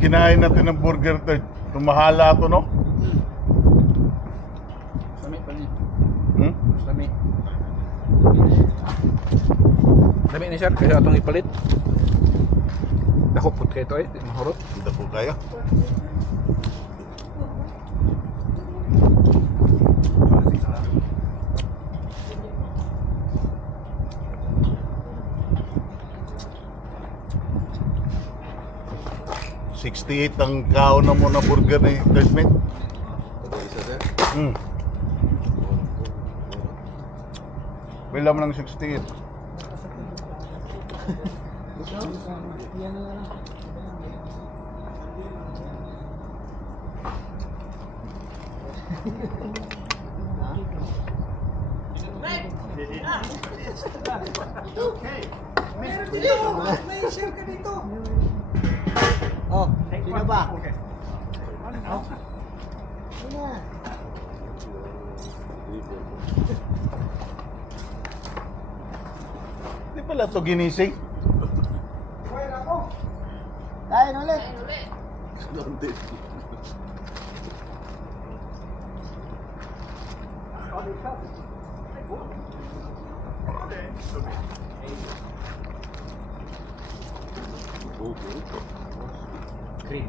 kinain natin ng burger to, tumahala to, no? Sami pa niya. Hmm? Sami. Sami ni sir, kaya itong ipalit. Dako put kayo ito mahurot. Dito po kayo. $68 ang kauna mo na burger ni Third Mate. Isa sir. Bila mo ng 68. May share ka dito. Oh, sino ba? Ano? Ano? Di pala to ginising. Kain ulit. Green.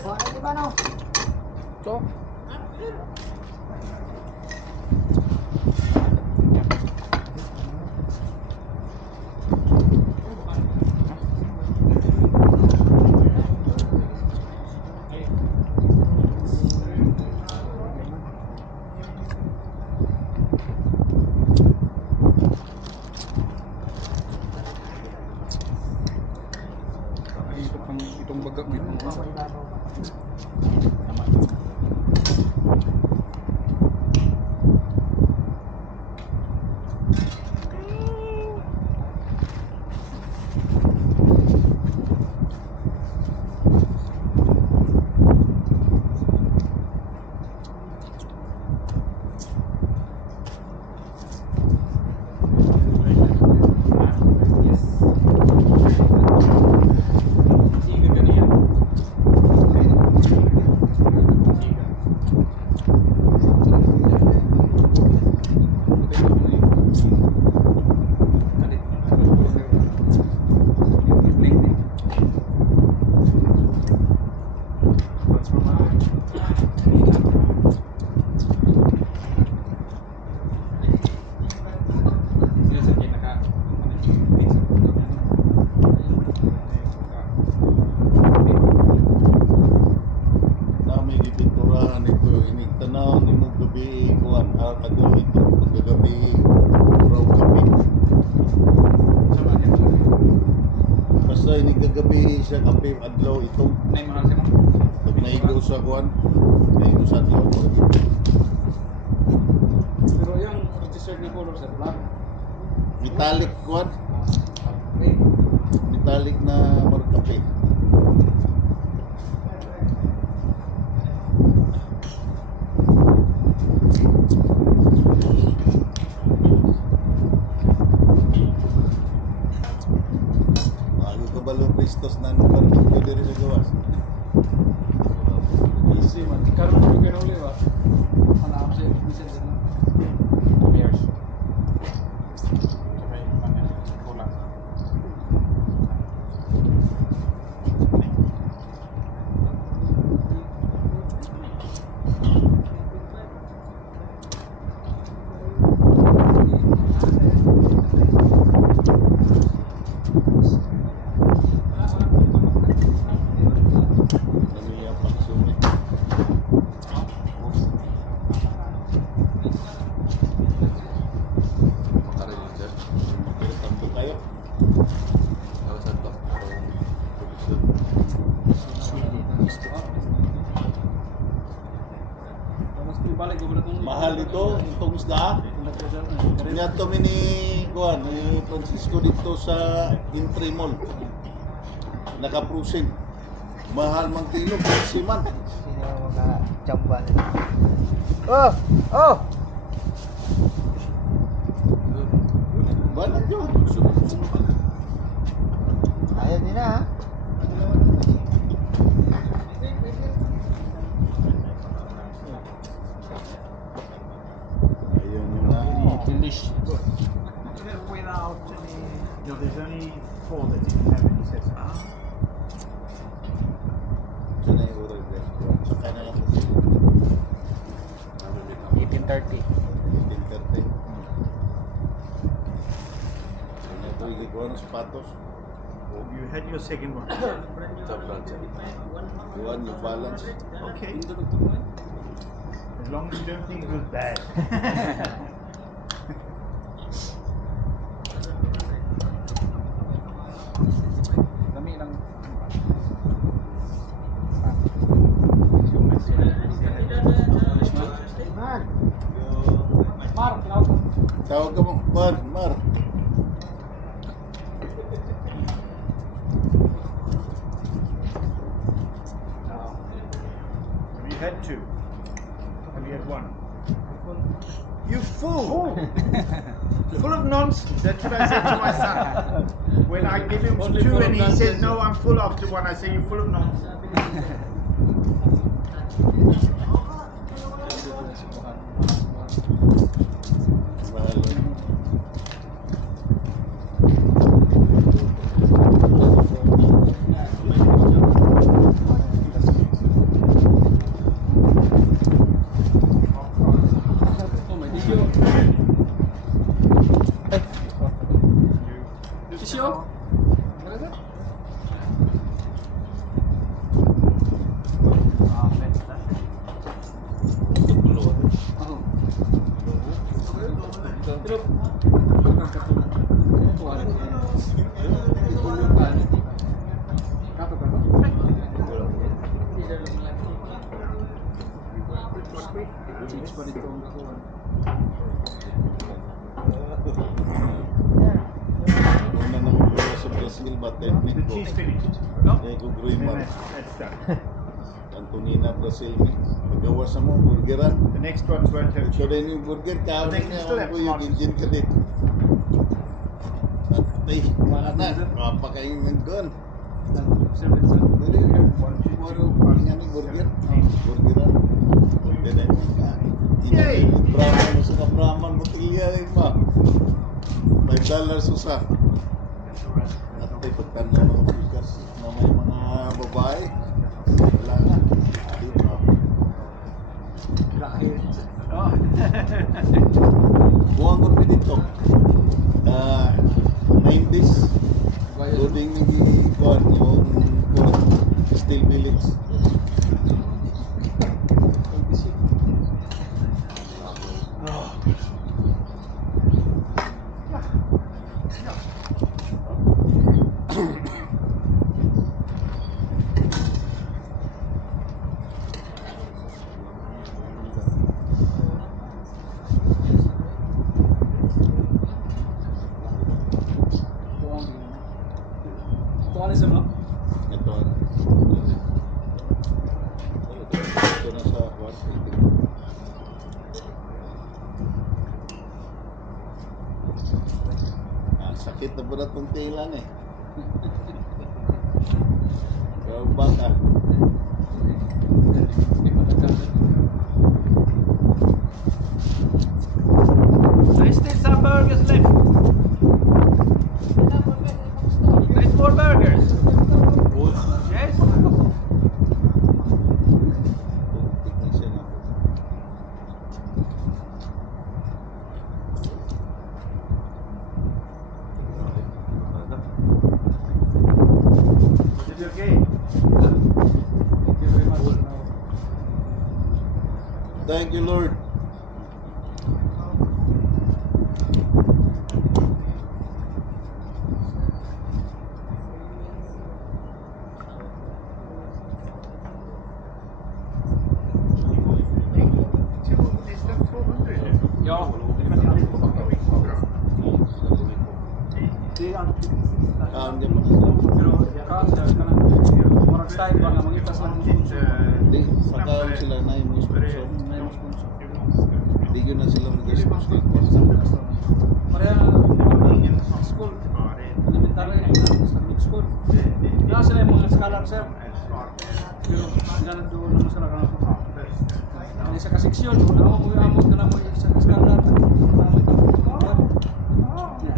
Oh, ano di ba no? So, itong bagak mo itong Nami gipinturahan ito ini tanaw ni mo gabi kuan adlaw ito paggabi raw gabi. sama niya. Basta ini gagabi siya kape adlaw ito. Nay mahal siya mo. Pag naigo sa kuan, naigo sa adlaw. Pero yung registered na color sa black. Metallic kuan, Okay. metallic na mar kape. Bago kabalo Kristos na lugar dito diri sa gawas. Easy man. Karon ko gano ulit ba? Ano ako sa business na. Years. Okay, man kulang. Kami pagsumit. Makarin yun sir. Pero tambo kayo. Ako saan to? Production. Mas balik ko ba itong Mahal ito, itong isda. Kanya to ni kuan ni Francisco dito sa Intri Mall. Naka-cruising. Mahal mang kilo, siman. Sino yung mga tsamba nila? Oh! Oh! Banat yun. Ayaw din na ha? Ayun yung nga. Delish. Without any. No, there's only 4 that you can have in the set. Diyan na yung oral guys. Saka na lang kasi. 1830. 1830. Ano ito, igikuha ng sapatos. You had your second one. Sa Francia. Iwan yung balance. Okay. As long as you don't think it was bad. Dami lang. Man! Mar, tawag ko. Tawag ka mo, Mar. Have you had 2? Have you had 1? You fool! Full of nonsense. That's what I said to my son. When I give him Only 2 full and of he says, nonsense. no, I'm full after 1, I say, you're full of nonsense. Mahal yun. Oh, may tissue. Tissue? Talaga? Tutulungan. Oo. Pero, pagkakatulog. Tuwa rin. Yung kanin. Kato ka ba? Change pa dito ang kakuhan. Una na magbuha sa Brazil ba, technique The ko. cheese finished. Eh, gugroy Then man. that's done. Antonina Brazil mix. Paggawas mo, burgeran. The next ones won't have Ito cheese. rin yung burger, kaon They can niya. still Ako have yung tomatoes. engine ka din. Ay, wala na. Mapakain ng gun. Service. Pero yun, pahinga ni burger. Burgeran. Then ay mga Yay! Brahman mo sa ka-Brahman, botilya rin ba? $5 usa. At ay pagtanda ng bukas na may mga babae. Wala nga. Di ba? Oh. Buwan kami dito. 90s. Loading ni Kuan yung Kuan Steel Village. Tuwa sa mo? Ito. Ito na sa Kuan. Sakit na po na itong tilang eh. Pero baka. Hindi pa nagkakit. There's still some burgers left. There's more burgers. Yes. Technician ako. Was it okay? Thank you very much. Thank you, Lord. Is that 400? Ja. Kaon niya pa. Pero, kaso, kanang, parang next time ba nga mangita sa mga wanted, sponsor. Di, saka sila na yung mga sponsor. May mga sponsor. Di yun na sila mag-sponsor. Pareha school, elementary, sa mid school. Kaya sila yung mga scholar sir. Pero ganun doon naman sila ka. Ang isa ka seksyon, amo ka na mo isa ka scholar.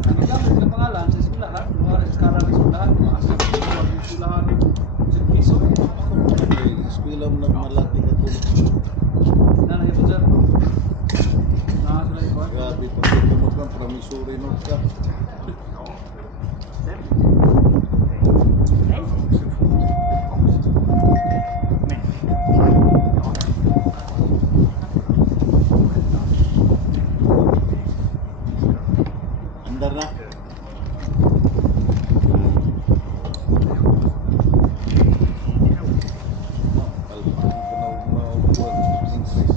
Ang gamit ng pangalan sa eskwela ha, mga scholar sa eskwela, mga sa eskwelahan, sa piso. Okay, eskwela mo na malaki na tulog. Nana ito sir. Na sila ito. Grabe, pag mo ka, promissory note ka. Andar na. Palpahan ko na upuan. Increase.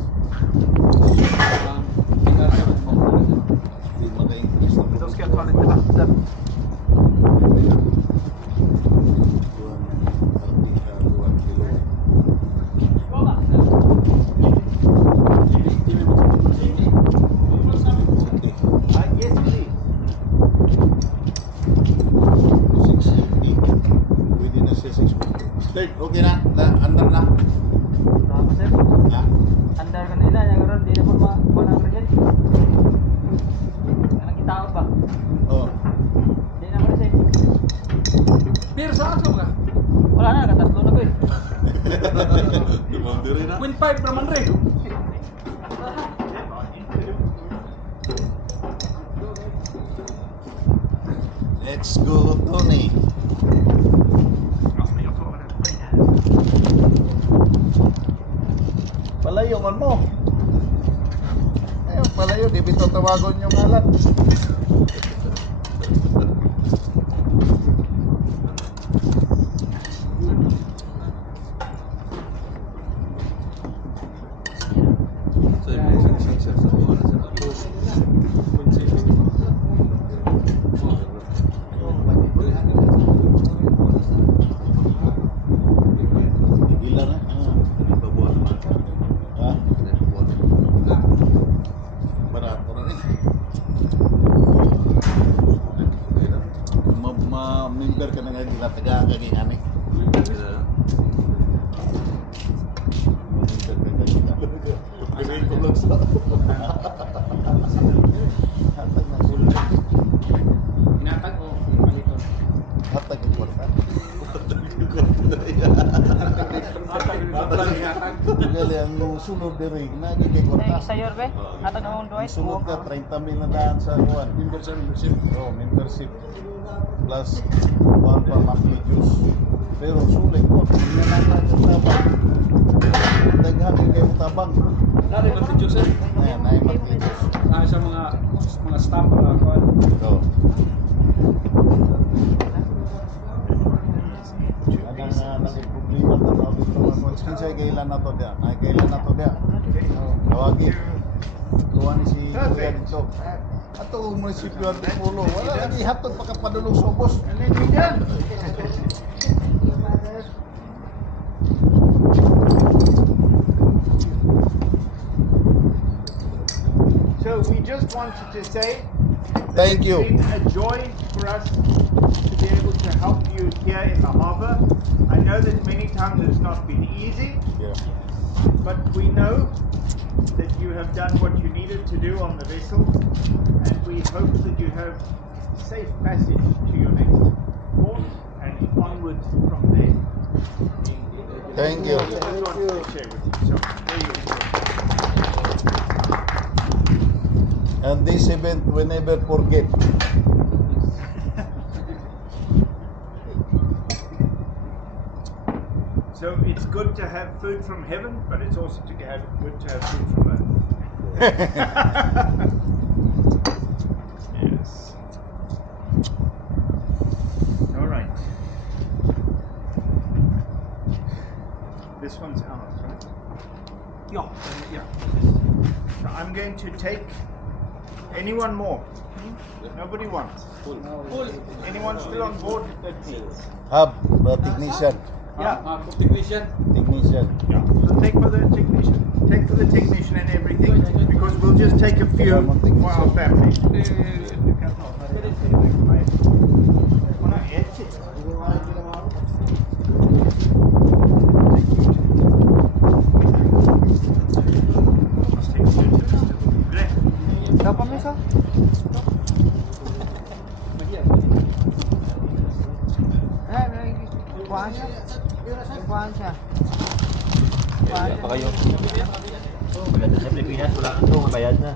Di maka-increase na. Då ska jag ta lite vatten. Yes, please. 650. Pwede na siya 650. Third, okay na? Andar na? Berapa sih? Ha? Andar kanina yang ron di dapat mana kerja. Karena kita apa? Oh. Di na sih. Pero saan ka mga? Wala na katatlo na ko eh. Dumandiri na. 0.5 naman rin. Let's go, Tony. Palayo man mo. Ayun, palayo. Di bito tawagon yung alat. So, yung mga siya sa buwan sa post. Gila na. Babuan naman. Ha? Babuan. Barato na rin. Ma-member ka na nga nila taga-kagingan eh. Sila. Ma-member ka kanina. Pagpiliin ko lang sa... Hatag na sila. Inatag o maliton? Hatag yung kwarta. Atag inatag. Gali, ang sunod din rin. Naging kay Eh, kwarta. isa yor be. Atag na mong Ang duway. sunod ka, 30,000 na daan sa kuwan. Membership. Oh, membership. Plus, kuwan pa monthly dues. Pero sulit ko, pinananglan yung tabang. Daghangin kayo tabang. Dari ba si Joseph? Ayan, ay monthly dues. Sa mga staff para kuan. So, nang problema na tawag ito mga kinsay kailan na to dia. Ay kailan na to dia. Tawagin. Kuha ni si Kuya dito. Ato ang munisipyo at Pulo. Wala lagi hatod pa kapadulong sa ubos. And then we done. So we just wanted to say Thank it's you. been a joy for us to be able to help you here in the harbor. I know that many times it's not been easy, Yeah. but we know that you have done what you needed to do on the vessel, and we hope that you have safe passage to your next port and onward from there. Thank you. Just wanted to share with you. So there you go. And this event we never forget. So it's good to have food from heaven, but it's also good to have food from earth. Yes. All right. This one's ours, right? Yeah. So I'm going to take anyone more. Nobody wants. Full. Anyone still on board? Let's see. Hub, the technician. Yeah. Technician. Technician. Yeah. So take for the technician. Take for the technician and everything, because we'll just take a few for our family. Du kan ta det. Hon har ätit. Siapa misal? Kuhaan siya. Kuhaan siya. Kuhaan Apa kayo? Maganda sa Pilipinas, wala kang ito, bayad na.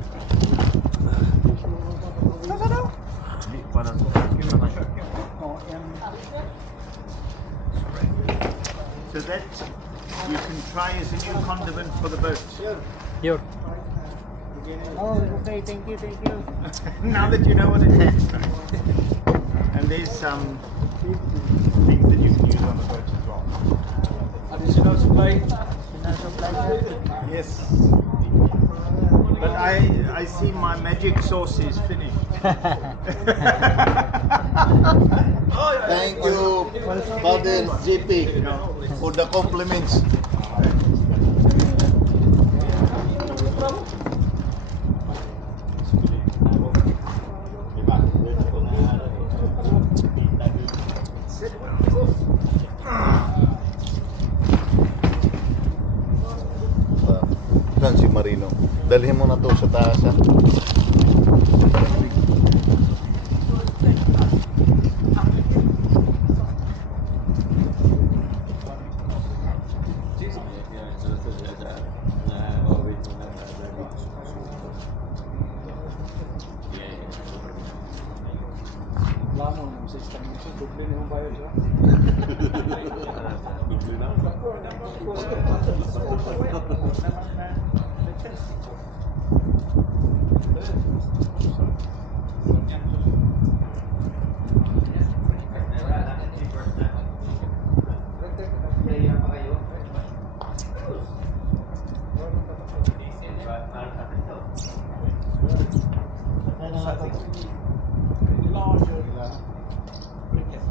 Saan daw? Hindi, parang yun naman. So that you can try as a new condiment for the boat. Here. Oh, okay. Thank you. Now that you know what it is. And there's some things that you can use on the boat as well. Additional supply. Yes. But I see my magic sauce is finished. Thank you, Father JP, for the compliments. Saan si Marino? Dalhin mo na to sa taas, ha? Lamon ng system nito. Duble na yung bayad siya. Larger briquette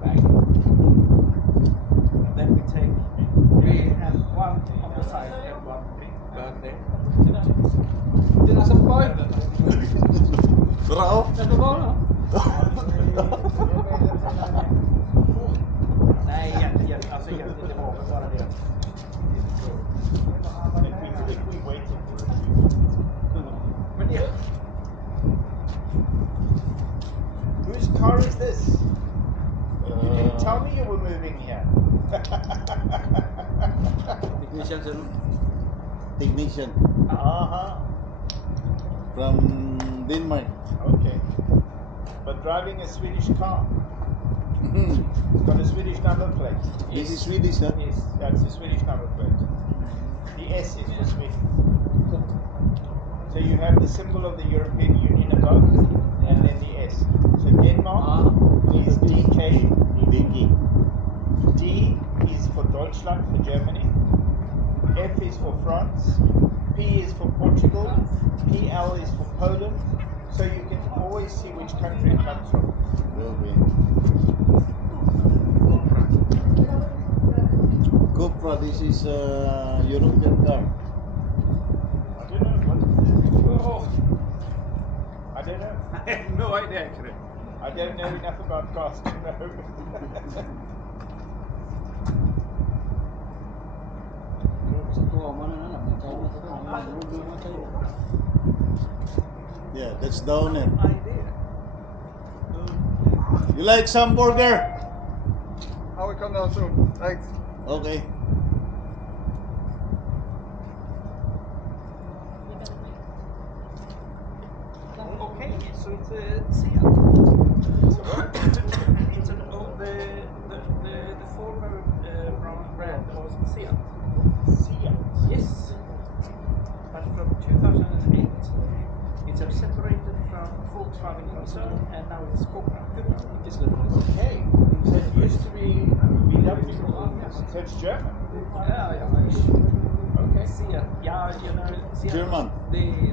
bag. And then we have one on the side and one bag there. Hindi nasa boy. Sarao? Nasa boy, no? Nej, egentligen. Alltså egentligen, det var väl bara det. If we waited for it. Men det... Whose car is this? You didn't tell me you were moving here. Technician sa Technician Uh-huh. from Denmark. Okay. But driving a Swedish car. It's got a Swedish number plate. This is Swedish, huh? Yes, that's the Swedish number plate. The S is for Sweden. So you have the symbol of the European Union above, and then the S. So Denmark is DK. DK. D is for Deutschland, for Germany. F is for France. P is for Portugal. PL is for Poland. So you can always see which country it comes from. Okay. Cupra, this is a European car. I don't know what it is. Oh, I don't know. I have no idea actually. I don't know enough about cars to know. Sa tuwa man na anak, China to. Mga China. Yeah, that's the owner. Idea. You like some burger? I will come down soon. Thanks. Okay. Okay, so it's a Seat. It's an old, the former brand was Seat. Seat. Yes. But from 2008, it's separated from Volkswagen concern, and now it's Cupra. It is Okay. So it used to be VW. So it's German. Yeah. Okay. Seat. Yeah, you know, Seat. German. Seat.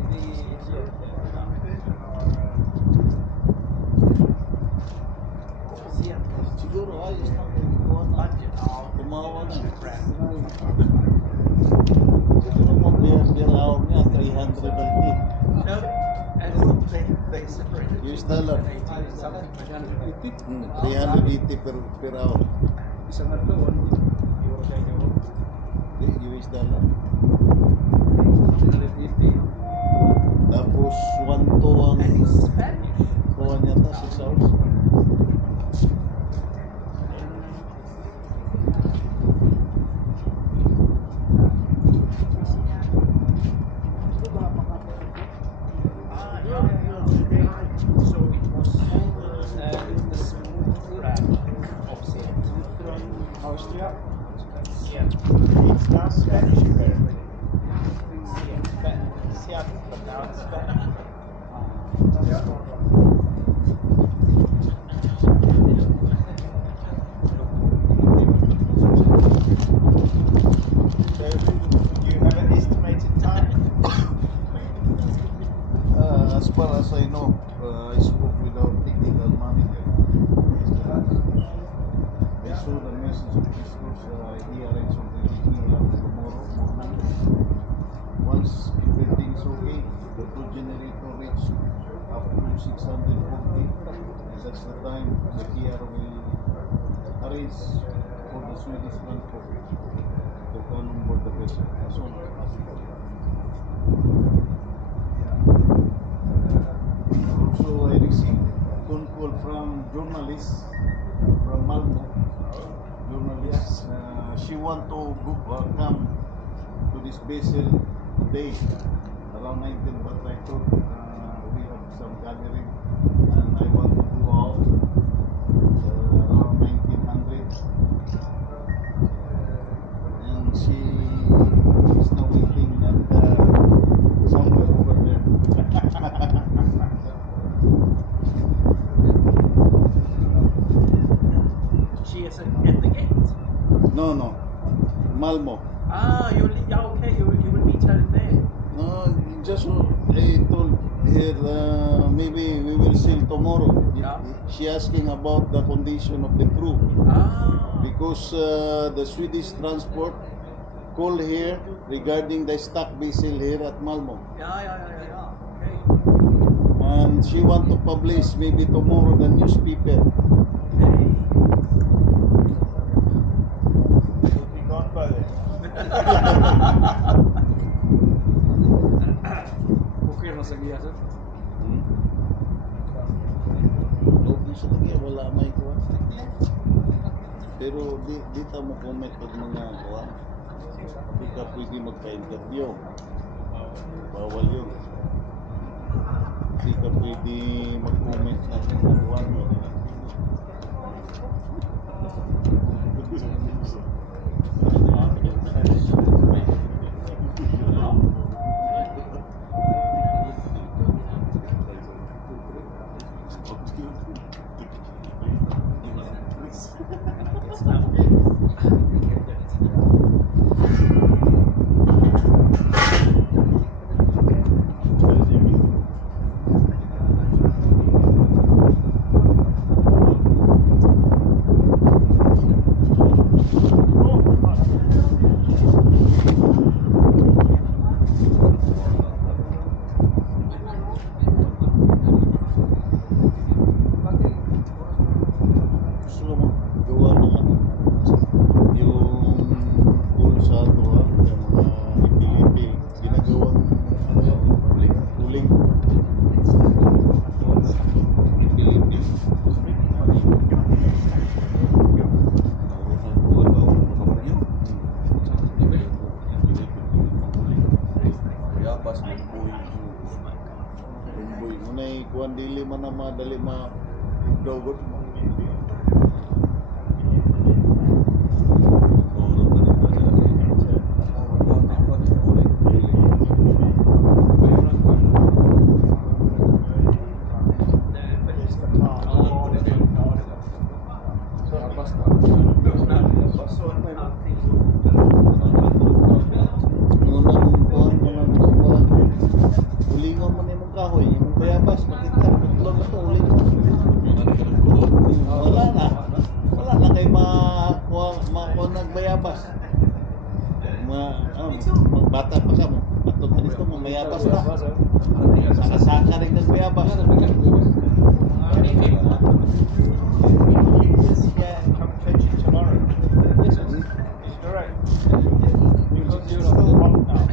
Siguro ayos na kung ikuha na. Budget. Tumawa na. Alam mo, per hour niya, 300 LT. US dollar. 380 per hour. Isang adlaw, ano? US dollar. 180. Tapos 1 to ang kuha niya ta sa South. Austria? Yeah. It's now Spanish apparently. Seattle, but now it's Spanish. So, do you have an estimated time? As far as I know, I spoke with our technical manager. I saw the message of Christos. He arranged already here tomorrow morning. Once everything's okay, the two generator reach up to 640. And that's the time the Kia will arrange for the Swedish transport to come on board the vessel as soon as possible. Also, I received a phone call from journalists from Malmo. Journalists, she want to come to this vessel today around 19, but I thought we have some gathering and I want to go out around 1900. And she is now waiting at somewhere over there. She is at the gate. No, Malmo. Ah, yeah, okay, you will meet her there. No, just I told her maybe we will sail tomorrow. Yeah. She asking about the condition of the crew Ah, because the Swedish transport called here regarding the stock vessel here at Malmo, yeah. Okay. and she want to publish maybe tomorrow the newspaper. Okay. You'll be gone by then. Okay na sa giya, sir. Okay sa kanya, wala may kuha. Pero di ta mo comment pag mga kuha. Di ka pwede magka-interview. Bawal yun. Di ka pwede mag-comment ng mga kuha mo. Gusto mo gawa ng ano? Yung pool sa ato ha? Yung mga utility. Ginagawang ano yun? Uling. Utility. Yapas, Mumboy, Boy, munay kuan dili man na madali ma dawgot mo. Ngunang kuan mga kuan. Ulingon man imong kahoy, imong bayabas, makita, tutlog na to ulingon. Bata pa ka mo. Ato ka dito mo, mayabas ka. Saka-saka rin ng mayabas. Yes, yeah, and come fetch it tomorrow. Yes, is it alright? Because it's still hot now.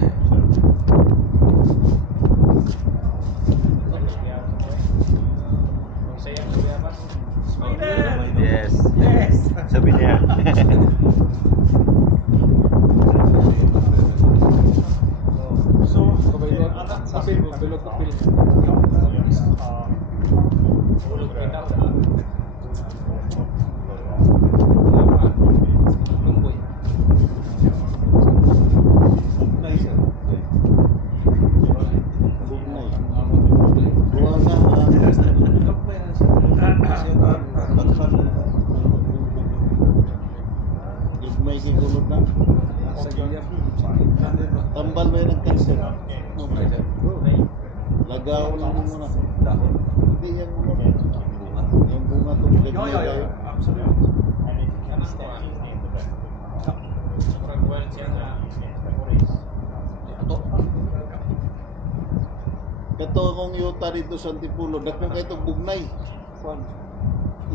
Yes. Yes. Sabi niya. So, Kabailot. other Kapil mo, bilog kapil. Ulog Lumboy. Bugnay, sir. Bugnay. Buwa na. Bugnay na, sir. Siya ka, bakal. Gugmay siguro na. Sa gilya. Tambal ba yung nag-cancer? Bugnay, sir. Lagaw lang mo muna. Dahon. Hindi yan muna. Bunga. Yung bunga itong gagmay kayo. Absolutely. And if you can stand easily in the back of the car. Ato. Kato akong yuta dito sa Antipulo. Dako kayo itong bugnay. Kwan.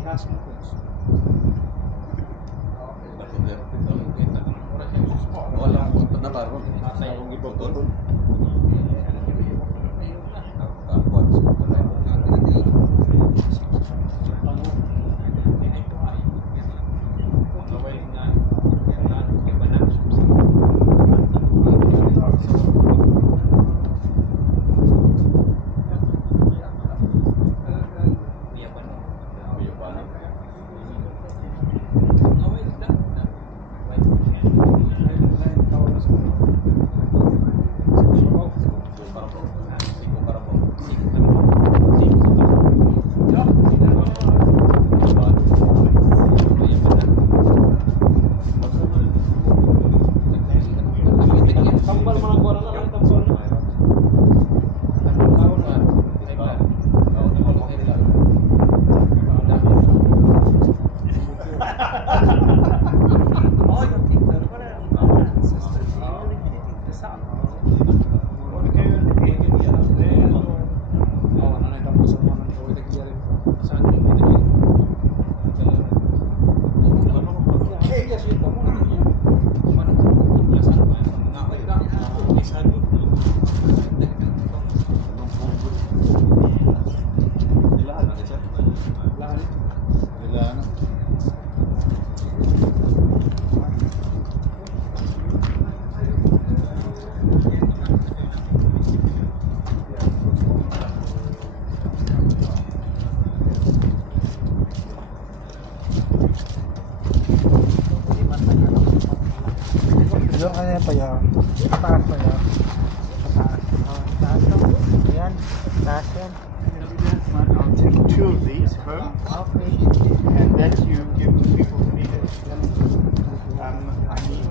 Ihas mo ko. Ato, sir. Wala mo. Panakar mo. Akong ipaputol. Kakuan sa pagkalay. Tambal man ang kuwan na tambal na. Tawon na. Oh, nanay tapos sa mga nang ito kaya rin. Saan yung ito? Kaya siya ito mo na niya. Ilahan na, sir. Lahan. Wala na. Doon kanya pa yun. Taas pa yun. Taas. Oh, taas to. Ayan. Taas yan. I'll take 2 of these home, Okay. and that you give to people who need it. I need